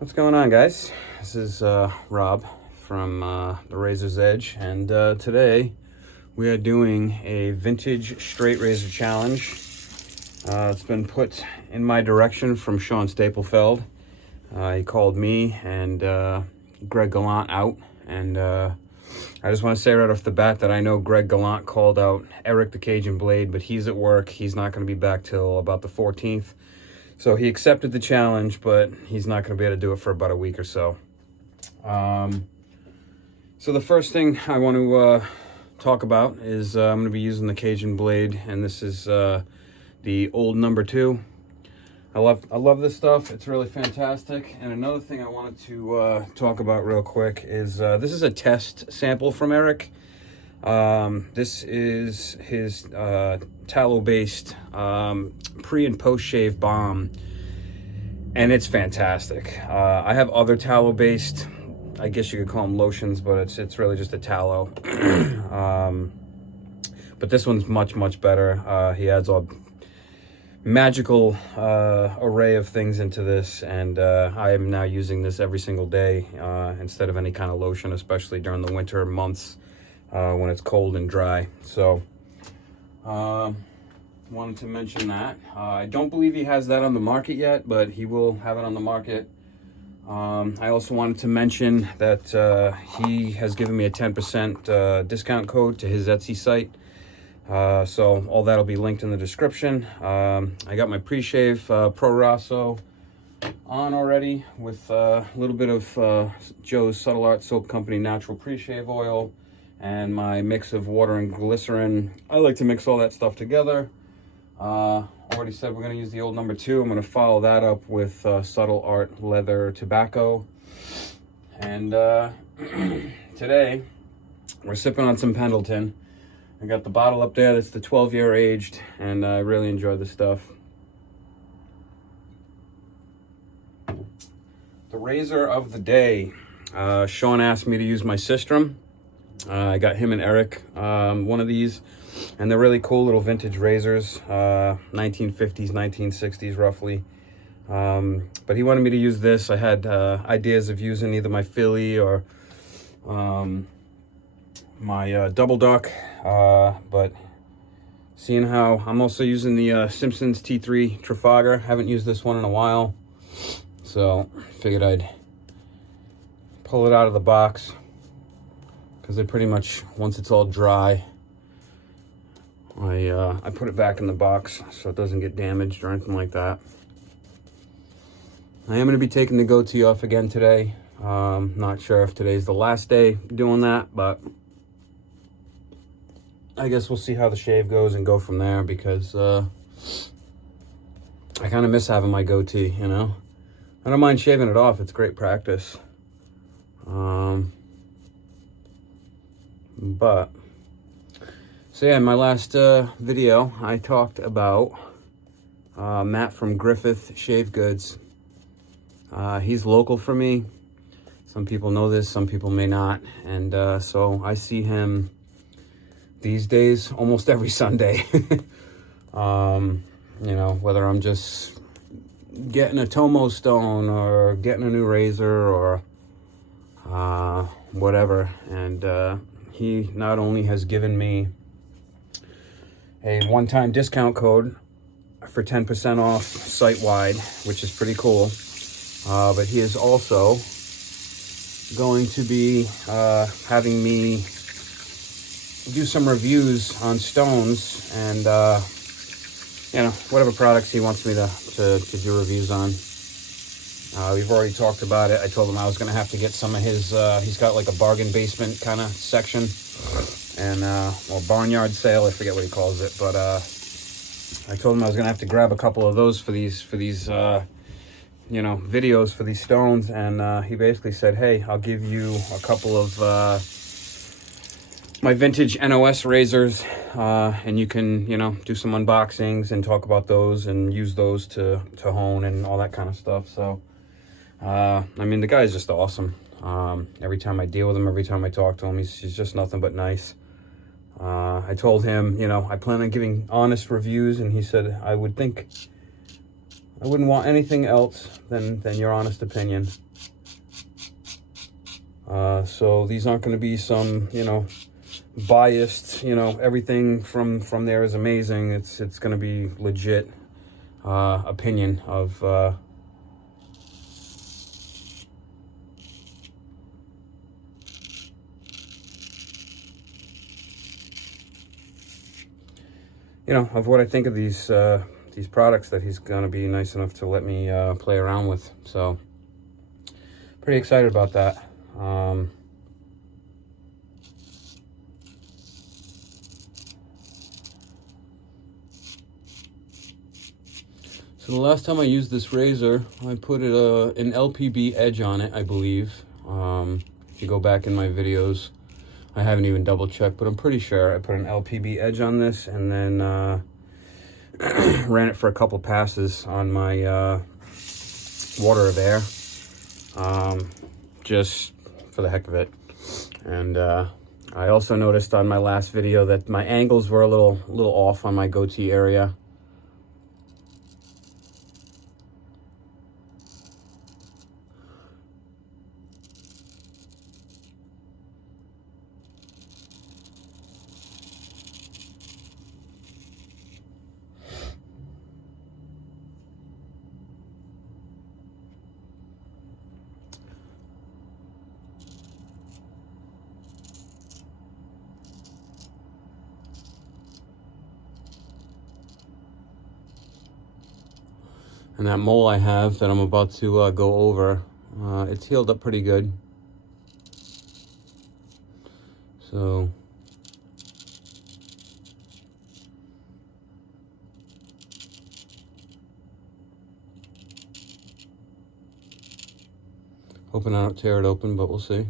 What's going on, guys? This is Rob from the Razor's Edge, and today we are doing a vintage straight razor challenge. It's been put in my direction from Sean Staplefeld. He called me and Greg Gallant out, and I just want to say right off the bat that I know Greg Gallant called out Eric the Cajun Blade, but he's at work. He's not going to be back till about the 14th. So he accepted the challenge, but he's not going to be able to do it for about a week or so. So the first thing I want to talk about is I'm going to be using the Cajun Blade, and this is the old number 2. I love this stuff. It's really fantastic. And another thing I wanted to talk about real quick is this is a test sample from Eric. This is his tallow-based pre and post-shave balm, and it's fantastic. I have other tallow-based, I guess you could call them lotions, but it's really just a tallow. But this one's much better. He adds a magical array of things into this, and I am now using this every single day instead of any kind of lotion, especially during the winter months. When it's cold and dry. So wanted to mention that. I don't believe he has that on the market yet, but he will have it on the market. I also wanted to mention that he has given me a 10% discount code to his Etsy site. So all that'll be linked in the description. I got my pre-shave Pro Rosso on already with a little bit of Joe's Subtle Art Soap Company natural pre-shave oil and my mix of water and glycerin. I like to mix all that stuff together. Already said we're going to use the old number 2. I'm going to follow that up with Subtle Art Leather Tobacco. And today we're sipping on some Pendleton. I got the bottle up there. That's the 12-year aged, and I really enjoy the stuff. The razor of the day. Sean asked me to use my Sistrum. I got him and Eric one of these, and they're really cool little vintage razors, 1950s, 1960s roughly. But he wanted me to use this. I had ideas of using either my Philly or my Double Duck, but seeing how I'm also using the Simpsons T3 Trafalgar, haven't used this one in a while, so figured I'd pull it out of the box. Because I pretty much, once it's all dry, I put it back in the box so it doesn't get damaged or anything like that. I am going to be taking the goatee off again today. Not sure if today's the last day doing that, but I guess we'll see how the shave goes and go from there, because I kind of miss having my goatee, you know. I don't mind shaving it off. It's great practice. So yeah, in my last video, I talked about Matt from Griffith Shave Goods. He's local for me. Some people know this, some people may not. And so I see him these days almost every Sunday. You know, whether I'm just getting a Tomo stone or getting a new razor or whatever. And he not only has given me a one-time discount code for 10% off site-wide, which is pretty cool, but he is also going to be having me do some reviews on stones and you know, whatever products he wants me to do reviews on. We've already talked about it. I told him I was going to have to get some of his, he's got like a bargain basement kind of section, and, well, barnyard sale, I forget what he calls it, but, I told him I was going to have to grab a couple of those for these, you know, videos for these stones, and, he basically said, hey, I'll give you a couple of, my vintage NOS razors, and you can, you know, do some unboxings and talk about those and use those to hone and all that kind of stuff. So, I mean, the guy is just awesome. Every time I deal with him, every time I talk to him, he's just nothing but nice. I told him, you know, I plan on giving honest reviews, and he said, I would think I wouldn't want anything else than your honest opinion. So these aren't going to be some, you know, biased, you know, everything from there is amazing. It's going to be legit opinion of you know, of what I think of these products that he's going to be nice enough to let me play around with. So pretty excited about that. So the last time I used this razor, I put an LPB edge on it, I believe. If you go back in my videos, I haven't even double checked, but I'm pretty sure I put an LPB edge on this, and then ran it for a couple passes on my water of air, just for the heck of it. And I also noticed on my last video that my angles were a little off on my goatee area. And that mole I have that I'm about to go over, it's healed up pretty good. So hoping I don't tear it open, but we'll see.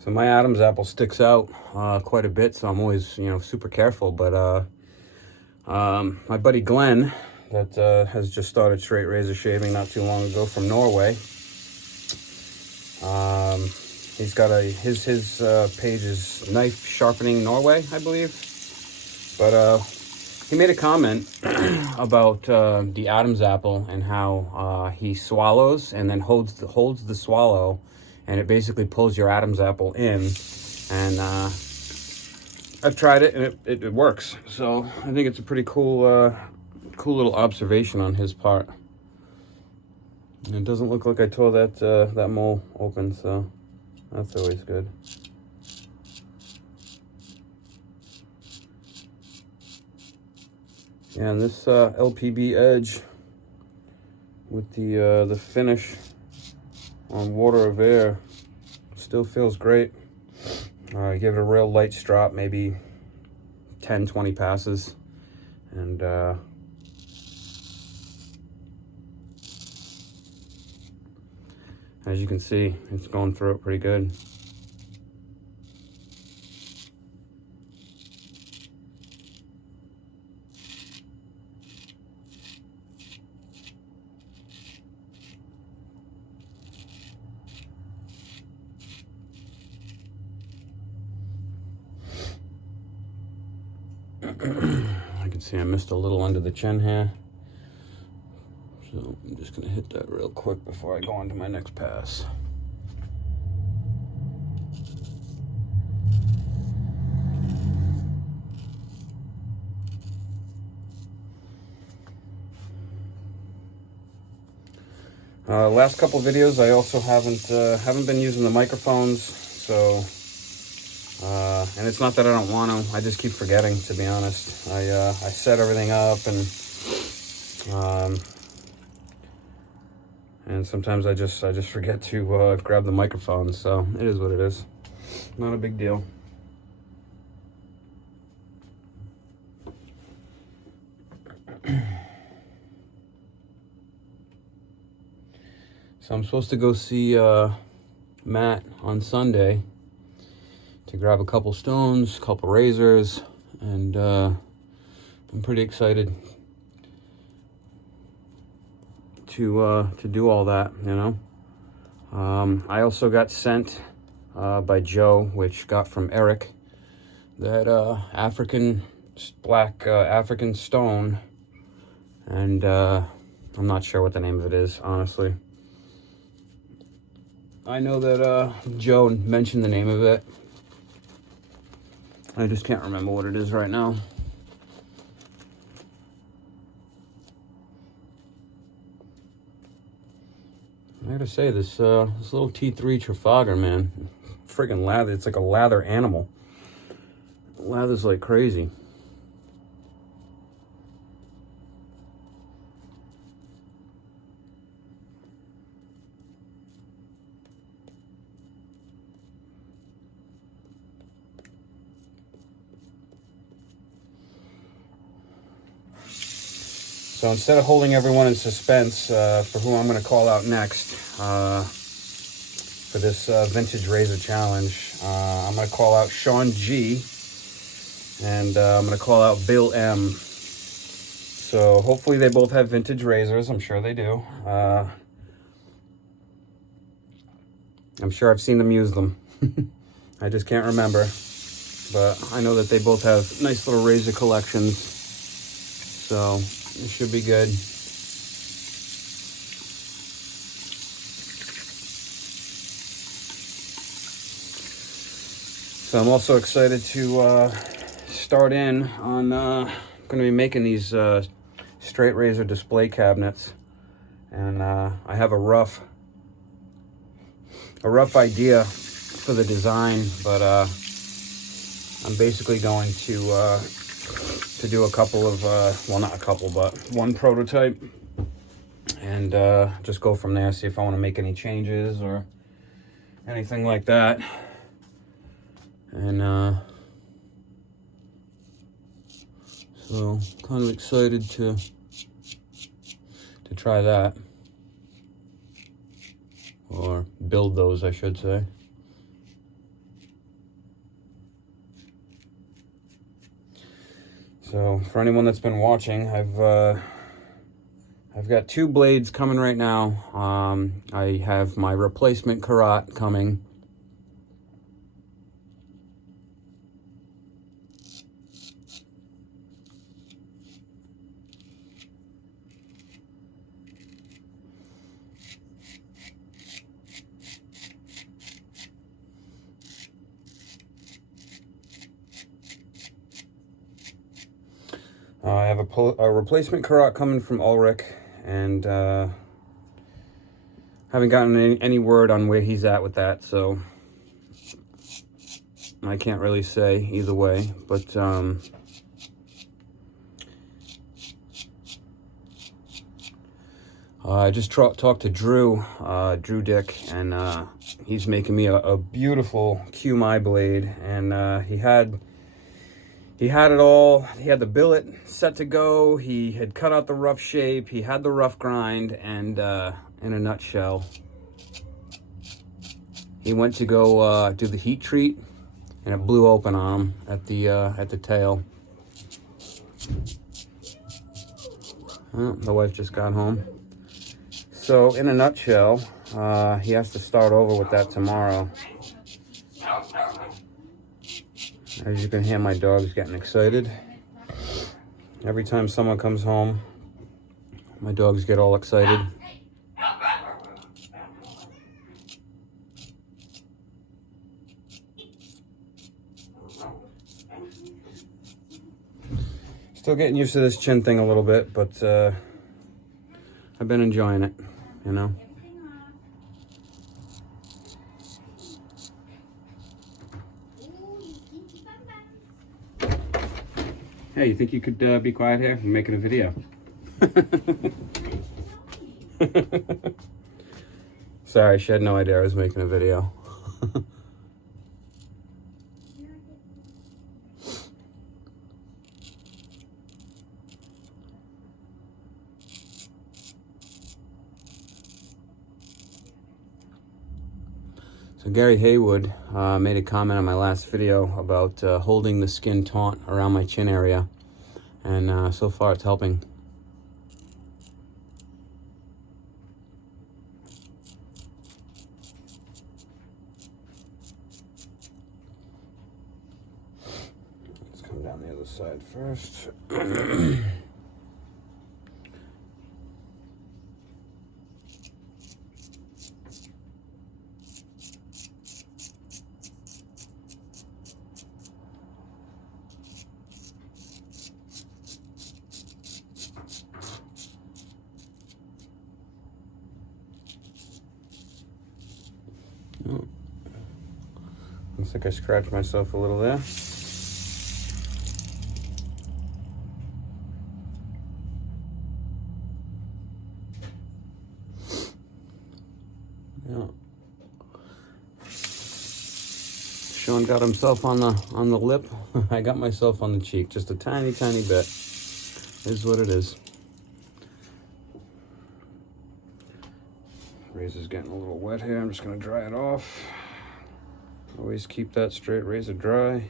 So my Adam's apple sticks out quite a bit, so I'm always, you know, super careful. But my buddy Glenn, that has just started straight razor shaving not too long ago from Norway. He's got his page is Knife Sharpening Norway, I believe. But he made a comment about the Adam's apple and how he swallows and then holds the swallow, and it basically pulls your Adam's apple in. And I've tried it, and it works. So I think it's a pretty cool little observation on his part. And it doesn't look like I tore that mole open, so that's always good. Yeah, and this LPB edge with the finish on water of air still feels great. Give it a real light strop, maybe 10-20 passes, and as you can see, it's going through it pretty good. I can see I missed a little under the chin here, so I'm just gonna hit that real quick before I go on to my next pass. Last couple videos, I also haven't been using the microphones, so and it's not that I don't want to. I just keep forgetting, to be honest. I set everything up, and sometimes I just forget to grab the microphone. So it is what it is. Not a big deal. So I'm supposed to go see Matt on Sunday to grab a couple stones, couple razors, and I'm pretty excited to do all that, you know. I also got sent by Joe, which got from Eric, that black African stone, and I'm not sure what the name of it is, honestly. I know that Joe mentioned the name of it. I just can't remember what it is right now. I gotta say, this little T3 Trafalgar, man, friggin' lather. It's like a lather animal. Lathers like crazy. So instead of holding everyone in suspense for who I'm going to call out next for this vintage razor challenge, I'm going to call out Sean G, and I'm going to call out Bill M. So hopefully they both have vintage razors. I'm sure they do. I'm sure I've seen them use them. I just can't remember. But I know that they both have nice little razor collections. So it should be good. So I'm also excited to start in on going to be making these straight razor display cabinets, and I have a rough idea for the design, but I'm basically going to do a couple of well, not a couple, but one prototype, and just go from there, see if I want to make any changes or anything like that. And so kind of excited to try that, or build those, I should say. So for anyone that's been watching, I've got 2 blades coming right now. I have my replacement carrot coming. I have a replacement carrot coming from Ulrich, and haven't gotten any word on where he's at with that, so I can't really say either way. But I just talked to Drew Dick, and he's making me a beautiful QMI blade, and he had it all. He had the billet set to go. He had cut out the rough shape. He had the rough grind, and in a nutshell, he went to go do the heat treat, and it blew open on him at the tail. The wife just got home. So in a nutshell, he has to start over with that tomorrow. As you can hear, my dog's getting excited. Every time someone comes home, my dogs get all excited. Still getting used to this chin thing a little bit, but I've been enjoying it, you know. Hey, you think you could be quiet here? I'm making a video. Sorry, she had no idea I was making a video. So Gary Haywood made a comment on my last video about holding the skin taut around my chin area. and so far it's helping. Let's come down the other side first. Oh. Looks like I scratched myself a little there. Yeah. Sean got himself on the lip. I got myself on the cheek, just a tiny bit. Is what it is. Razor's getting a little wet here. I'm just gonna dry it off. Always keep that straight razor dry.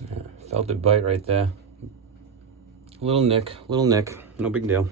Yeah, felt it bite right there. Little nick, no big deal.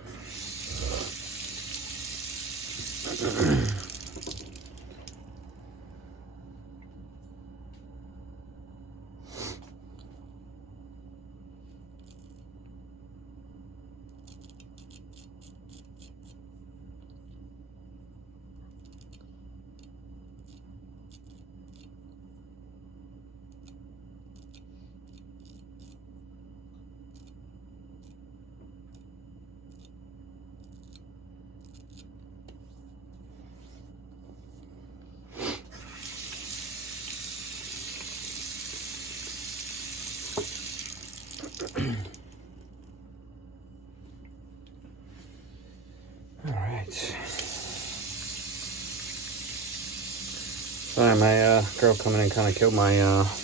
All right. Sorry, my girl coming in kind of killed my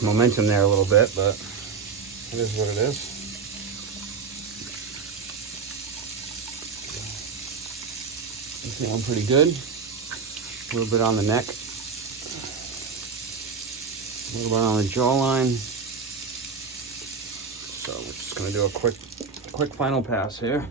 momentum there a little bit, but it is what it is. It's feeling pretty good. A little bit on the neck. A little bit on the jawline. So we're just gonna do a quick final pass here.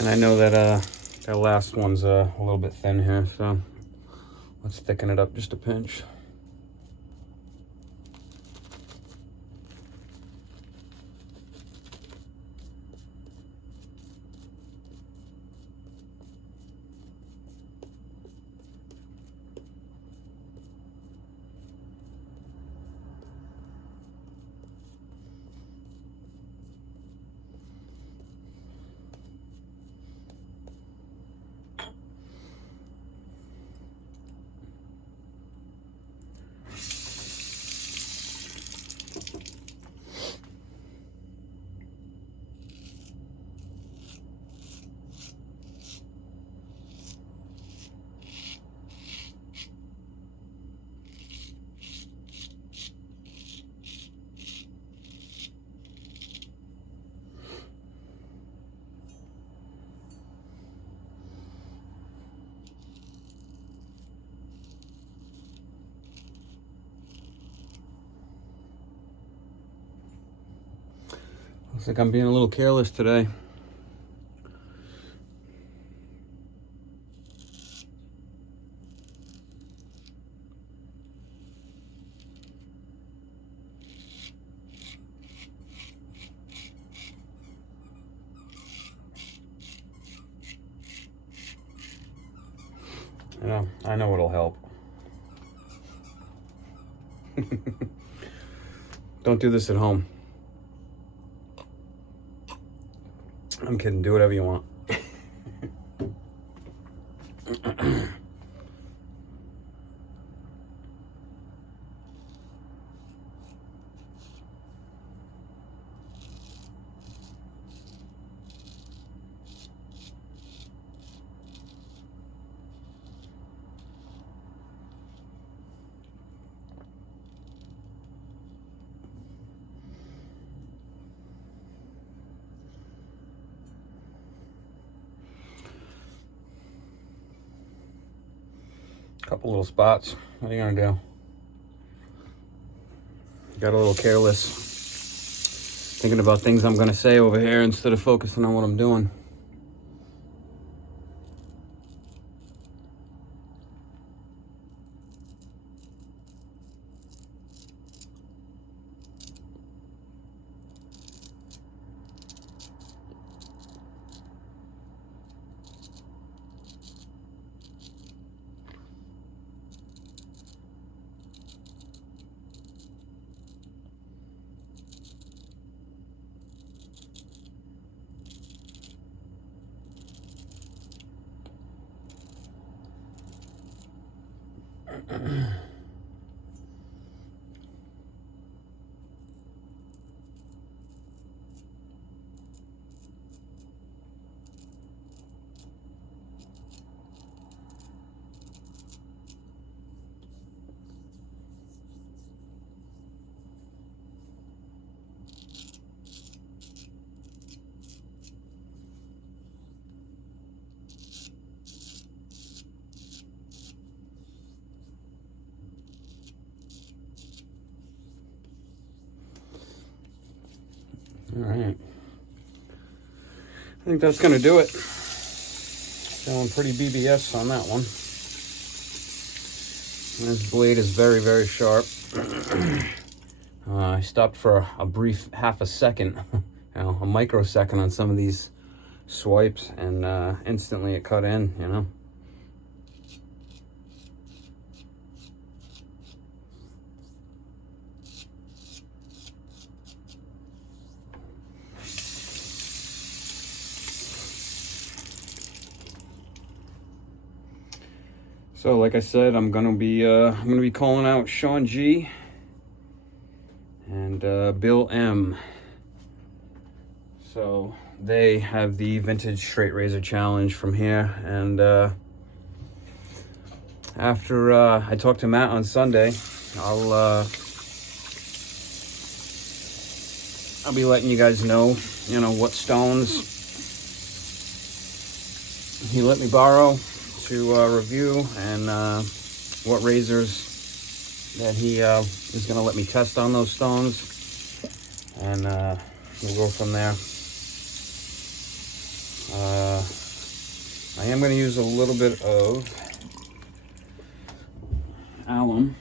And I know that that last one's a little bit thin here, so let's thicken it up just a pinch. Looks like I'm being a little careless today. Yeah, I know it'll help. Don't do this at home. I'm kidding. Do whatever you want. Couple little spots. What are you gonna do? Got a little careless, thinking about things I'm gonna say over here instead of focusing on what I'm doing. All right. I think that's gonna do it. Feeling pretty BBS on that one. This blade is very, very sharp. I stopped for a brief half a second, a microsecond on some of these swipes, and instantly it cut in, So, like I said, I'm gonna be calling out Sean G and Bill M. So they have the vintage straight razor challenge from here, and after I talked to Matt on Sunday, I'll be letting you guys know, what stones he let me borrow to review, and what razors that he is going to let me test on those stones, and we'll go from there. I am going to use a little bit of alum.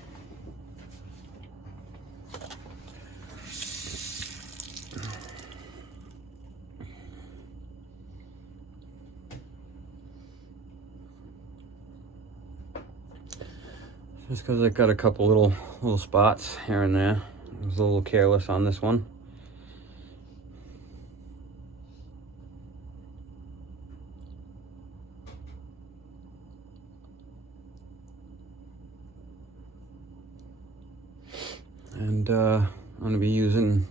Just because I got a couple little spots here and there. I was a little careless on this one. And I'm going to be using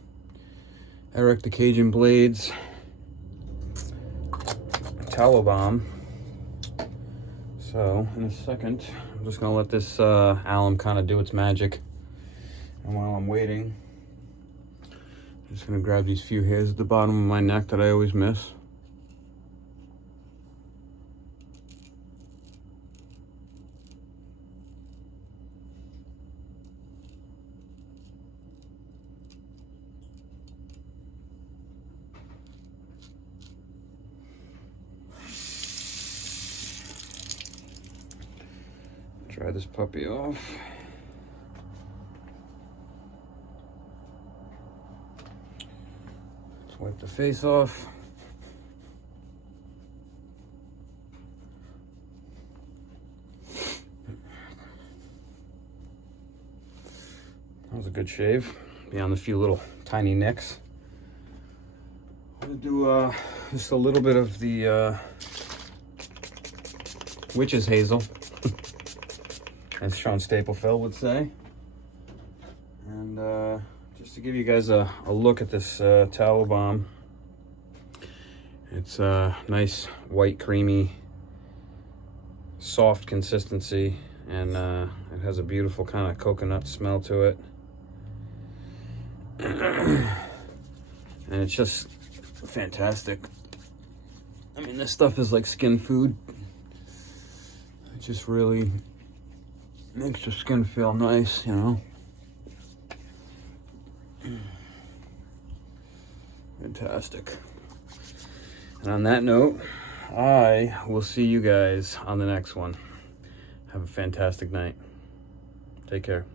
Eric the Cajun Blades Tallow Bomb. So in a second, I'm just gonna let this alum kind of do its magic. And while I'm waiting, I'm just gonna grab these few hairs at the bottom of my neck that I always miss. Dry this puppy off. Let's wipe the face off. That was a good shave, beyond the few little tiny nicks. I'm gonna do just a little bit of the witch's hazel, as Sean Staplefeld would say. And just to give you guys a look at this towel bomb, it's a nice white, creamy, soft consistency, and it has a beautiful kind of coconut smell to it. And it's just fantastic. I mean, this stuff is like skin food. It just really makes your skin feel nice, you know. Fantastic. And on that note, I will see you guys on the next one. Have a fantastic night. Take care.